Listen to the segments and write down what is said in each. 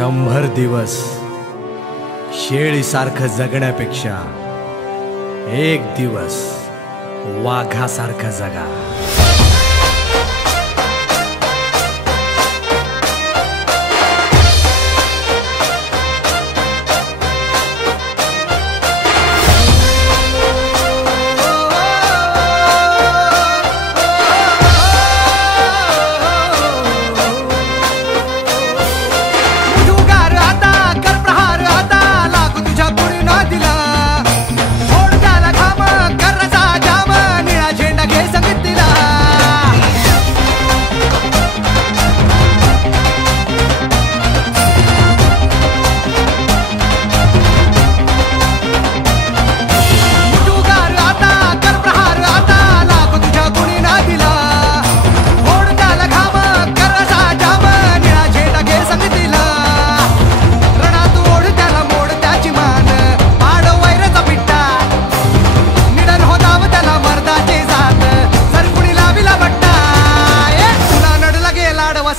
100 दिवस शेळीसारखं जगण्यापेक्षा एक दिवस वाघासारखं जगा।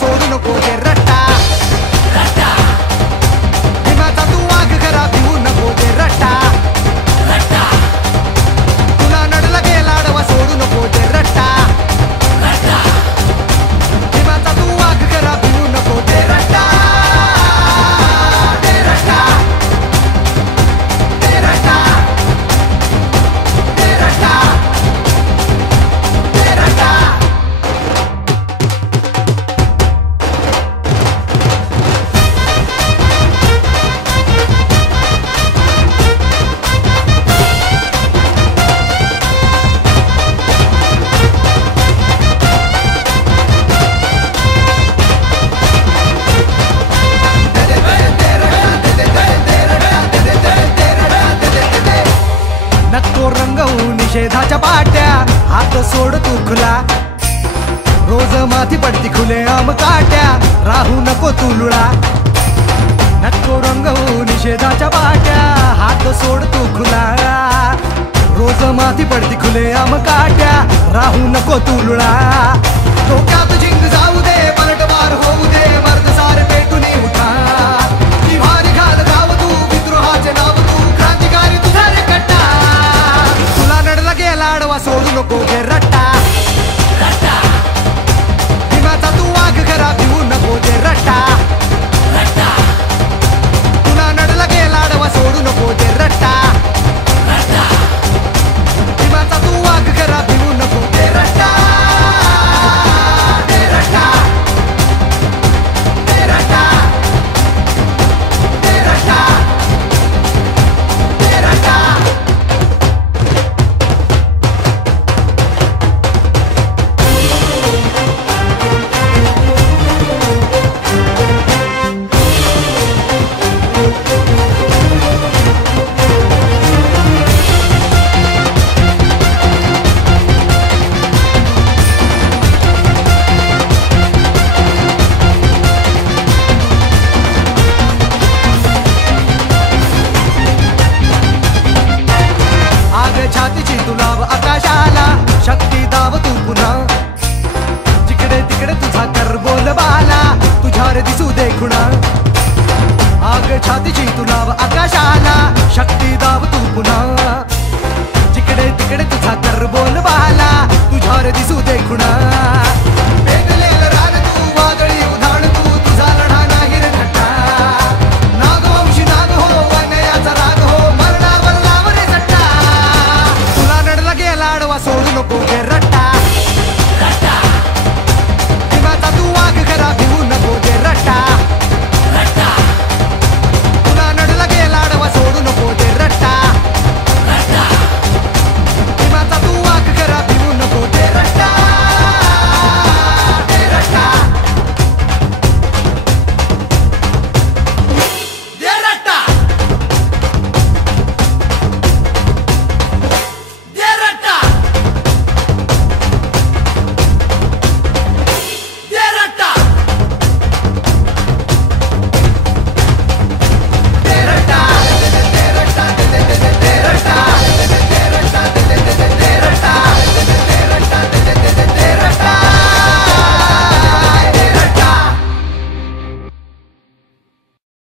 सोडू नको ते रट्टा रट्टा हिमाचा तू वाघ करा भिवू नको ते रट्टा रट्टा तुला नडला गेला आडवा सोडू नको ते रट्टा रट्टा हिमाचा तू वाघ करा भिवू नको ते रट्टा ते रट्टा ते रट्टा ते रट्टा ते रट्टा। नको रंगवू निषेधाच्या पाट्या हात सोड तू खुला रोज माथी पडती खुले आम काट्या राहू नको तू लुळा। नको रंगवू निषेधाच्या पाट्या हात सोड तू खुला रोज माथी पडती खुले आम काट्या राहू नको तू लुळा। डोक्यात तुझी